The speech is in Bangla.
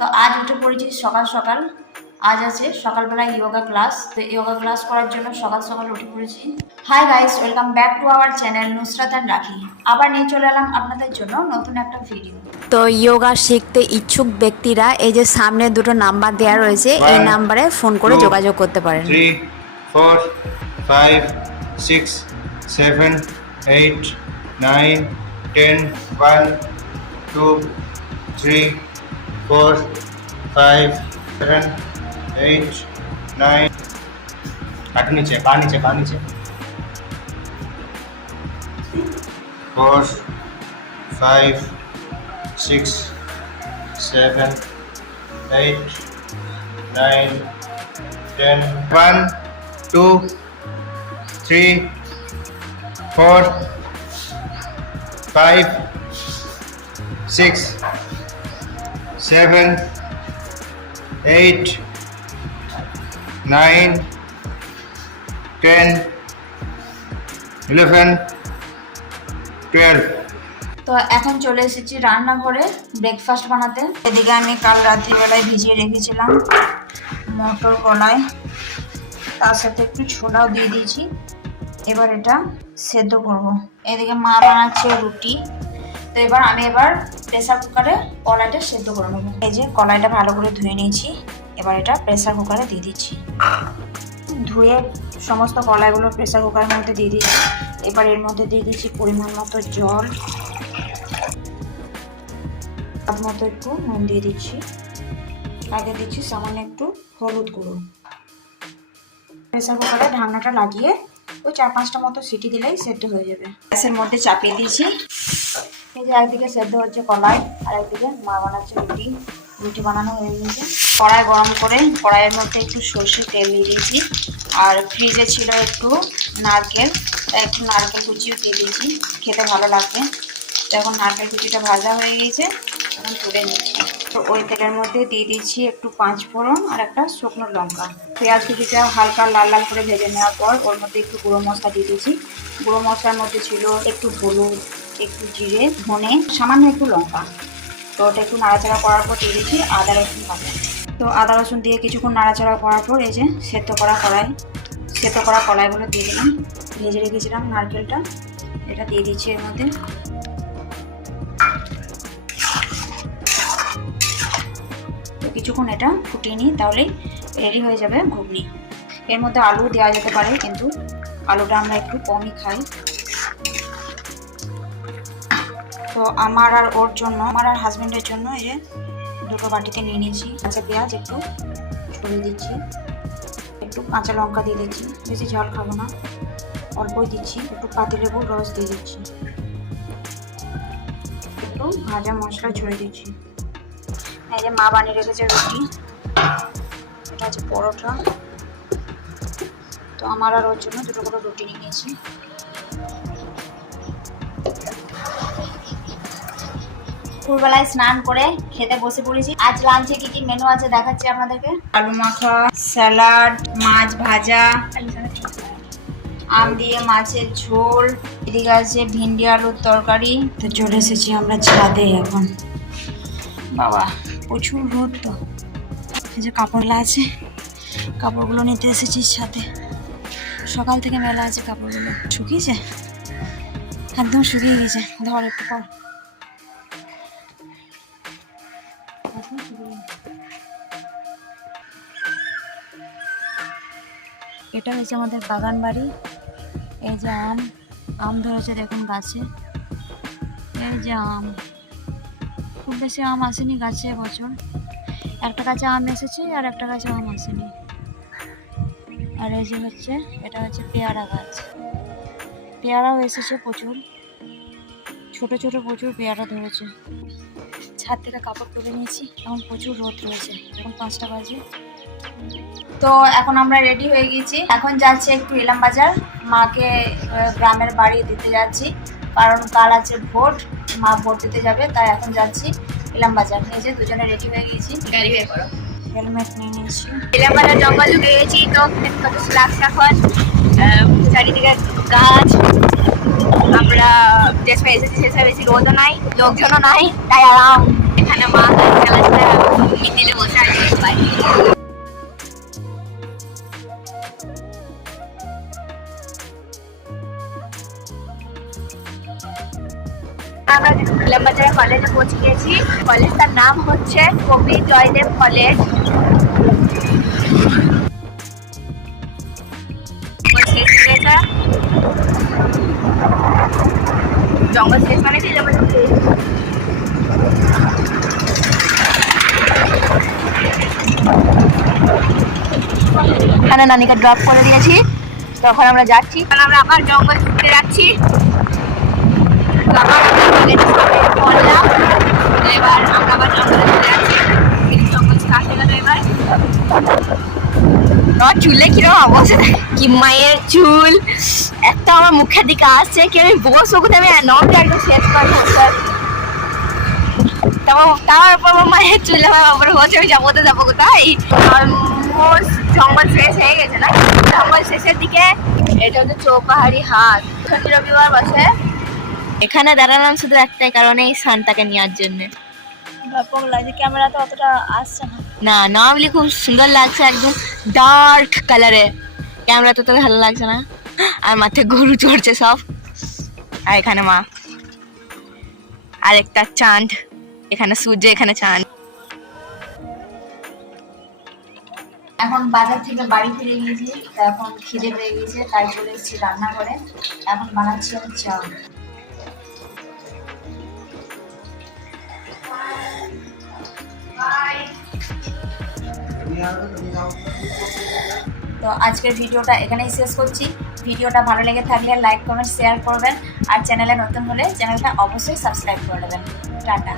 তো আজ উঠে পড়েছি সকাল সকাল। আজ আছে সকালবেলায় যোগা ক্লাস। তো যোগা ক্লাস করার জন্য সকাল সকাল উঠে পড়েছি। Hi guys, welcome back to our channel Nusrat and Rakhi. আবার নিয়ে চলে এলাম আপনাদের জন্য নতুন একটা ভিডিও। তো যোগা শিখতে ইচ্ছুক ব্যক্তিরা এই যে সামনে দুটো নাম্বার দেওয়া রয়েছে, এই নাম্বারে ফোন করে যোগাযোগ করতে পারেন। 3 4 5 6 7 8 9 10 1 2 3 4 5 7 8 9 आठ नीचे पा नीचे 4 5 6 7 8 9 10 1 2 3 4 5 6 7 8 9 10 11 12 তো এখন চলে এসেছি রান্নাঘরে ব্রেকফাস্ট বানাতে। এদিকে আমি কাল রাত্রিবেলায় ভিজিয়ে রেখেছিলাম মটর কলাই, তার সাথে একটু ছোলাও দিয়ে দিয়েছি। এবার এটা সেদ্ধ করব। এদিকে মা বানাচ্ছে রুটি। তো আমি প্রেসার কুকারে কলাইটা সেদ্ধ করে নেবো। এই যে কলাইটা ভালো করে ধুয়ে নিয়েছি, এবার এটা প্রেসার কুকারে দিয়ে দিচ্ছি। ধুয়ে সমস্ত কলাইগুলো প্রেসার কুকারের মধ্যে দিয়ে দিচ্ছি। এবার এর মধ্যে দিয়ে দিচ্ছি পরিমাণ মতো জল, স্বাদ মতো একটু নুন দিয়ে দিচ্ছি, আগে দিচ্ছি সামান্য একটু হলুদ গুঁড়ো। প্রেসার কুকারে ঢাকনাটা লাগিয়ে ওই 4-5টা মতো সিটি দিলেই সেদ্ধ হয়ে যাবে। গ্যাসের মধ্যে চাপিয়ে দিয়েছি। এই যে একদিকে সেদ্ধ হচ্ছে কলাই, আর একদিকে মা বানাচ্ছে রুটি। রুটি বানানো হয়ে গেছে। কড়াই গরম করে কড়াইয়ের মধ্যে একটু সর্ষে তেল দিয়ে দিয়েছি, আর ফ্রিজে ছিল একটু নারকেল, তাই একটু নারকেল কুচিও দিয়ে দিয়েছি, খেতে ভালো লাগবে। তো এখন নারকেল কুচিটা ভাজা হয়ে গেছে, এখন তুলে নিচ্ছি। তো ওই তেলের মধ্যে দিয়ে দিচ্ছি একটু 5 ফোড়ন আর একটা শুকনো লঙ্কা। পেঁয়াজ কুচিটা হালকা লাল লাল করে ভেজে নেওয়ার পর ওর মধ্যে একটু গুঁড়ো মশলা দিয়ে দিয়েছি। গুঁড়ো মশলার মধ্যে ছিল একটু হলুদ, একটু জিরে, ধনে, সামান্য একটু লঙ্কা। তো ওটা একটু নাড়াচাড়া করার পর দিয়ে দিচ্ছি আদা রসুন বাটা। তো আদা রসুন দিয়ে কিছুক্ষণ নাড়াচাড়া করার পর এই যে সেদ্ধ করা কলাইগুলো দিয়ে দিলাম। ভেজে রেখেছিলাম নারকেলটা, এটা দিয়ে দিচ্ছি এর মধ্যে। তো কিছুক্ষণ এটা ফুটিয়ে নিই, তাহলেই রেডি হয়ে যাবে ঘুগনি। এর মধ্যে আলু দেওয়া যেতে পারে, কিন্তু আলুটা আমরা একটু কমই খাই। তো আমার আর ওর জন্য, আমার আর হাজব্যান্ডের জন্য এই যে দুটো বাটিতে নিয়ে নিয়েছি। কাঁচা পেঁয়াজ একটু ছড়িয়ে দিচ্ছি, একটু কাঁচা লঙ্কা দিয়ে দিচ্ছি, বেশি ঝাল খাবো না, অল্পই দিচ্ছি। একটু পাতিলেবুর রস দিয়ে দিচ্ছি, একটু ভাজা মশলা ছড়িয়ে দিচ্ছি। এই যে মা বানিয়ে রেখেছে রুটি, এটা হচ্ছে পরোটা। তো আমার আর ওর জন্য দুটো করে রুটি নিয়ে নিয়েছি। দুপুরবেলায় স্নান করে খেতে বসে পড়েছি। আজ লাঞ্চে কি কি মেনু আছে দেখাচ্ছি আপনাদেরকে। আলু মাখা, স্যালাড, মাছ ভাজা, আম দিয়ে মাছের ঝোল, এদিকে আছে ভিন্ডি আলুর তরকারি। তো চলে এসেছি আমরা ছাদে এখন। বাবা প্রচুর রোদ। তো এই যে কাপড় মেলা আছে, কাপড়গুলো নিতে এসেছি ছাদে। সকাল থেকে মেলা আছে কাপড়গুলো। শুকিয়েছে, একদম শুকিয়ে গেছে। ধর একটু পর। এটা হচ্ছে আমাদের বাগান বাড়ি। এই যে আম ধরেছে দেখুন গাছে। এই যে আম, খুব বেশি আম আসেনি গাছে এবছর। একটা গাছে আম এসেছে আর একটা গাছে আম আসেনি। আর এই যে এটা হচ্ছে পেয়ারা গাছ। পেয়ারাও এসেছে প্রচুর, ছোট ছোট প্রচুর পেয়ারা ধরেছে। ছাদ থেকে কাপড় তুলে নিয়েছি, এখন প্রচুর রোদ রয়েছে। এখন 5টা বাজে। তো এখন আমরা রেডি হয়ে গেছি, এখন যাচ্ছি একটু ইলাম বাজার। মাকে গ্রামের বাড়ি দিতে যাচ্ছি, কারণ কাল আছে ভোট, মা ভোট দিতে যাবে, তাই এখন যাচ্ছি ইলাম বাজার। নিজে দুজনে রেডি হয়ে গেছি। গাড়ি বের করো। হেলমেট নিয়ে নিয়েছি। ইলাম বাজার জঙ্গল ঢুকে গেছি। তো কত লাগছে এখন, চারিদিকে গাছ। আমরা যে সময় এসেছি সে সময় বেশি রোদও নাই, লোকজনও নাই, তাই আরাম। এখানে মা খেলাধুলা মিডিলে বসে আছি সবাই। আমরা ইলামবাজার কলেজে পৌঁছে গেছি। কলেজটার নাম হচ্ছে কবি জয়দেব কলেজ। জঙ্গল শেষ মানে ইলামবাজার শেষ। এখানে নানিকে ড্রপ করে দিয়েছি, তখন আমরা যাচ্ছি। আমরা আবার জঙ্গল ঘুরতে যাচ্ছি। এবার আমরা আবার জঙ্গলে চলে যাচ্ছি। জঙ্গল স্টার্ট হয়ে গেল এবার। আমার চুলে কিরকম অবস্থা, কি মায়ের চুল একটা আমার মুখের দিকে আসছে, কি আমি বসবো কোথায়, আমি নটা একদম শেষ করবো। তারপর মায়ের চুল আমার হচ্ছে, আমি যাবো কোথায়। জঙ্গল শেষ হয়ে গেছে না, জঙ্গল শেষের দিকে। এটা হচ্ছে চৌপাহাড়ি হাট, প্রতি রবিবার বসে। এখানে দাঁড়ালাম শুধু একটাই কারণে, এই সানটাকে নেওয়ার জন্য। ব্যাপক লাগছে, ক্যামেরা তো অতটা আসছে না। না নর্মালি খুব সুন্দর লাগছে, একদম ডার্ক কালারে। ক্যামেরা তো ভালো লাগছে না। আর মাথায় গরু চড়ছে সব। আর এখানে মা, আর একটা চাঁদ, এখানে সূর্য, এখানে চাঁদ। এখন বাজার থেকে বাড়ি ফিরে গিয়েছি, তা এখন খিদে পেয়ে গেছে, তাই চলে এসেছি রান্নাঘরে। এখন বানাচ্ছি আমি চা। তো আজকের ভিডিওটা এখানেই শেষ করছি। ভিডিওটা ভালো লেগে থাকলে লাইক কমেন্ট শেয়ার করবেন, আর চ্যানেলে নতুন হলে চ্যানেলটা অবশ্যই সাবস্ক্রাইব করে দেবেন। টাটা।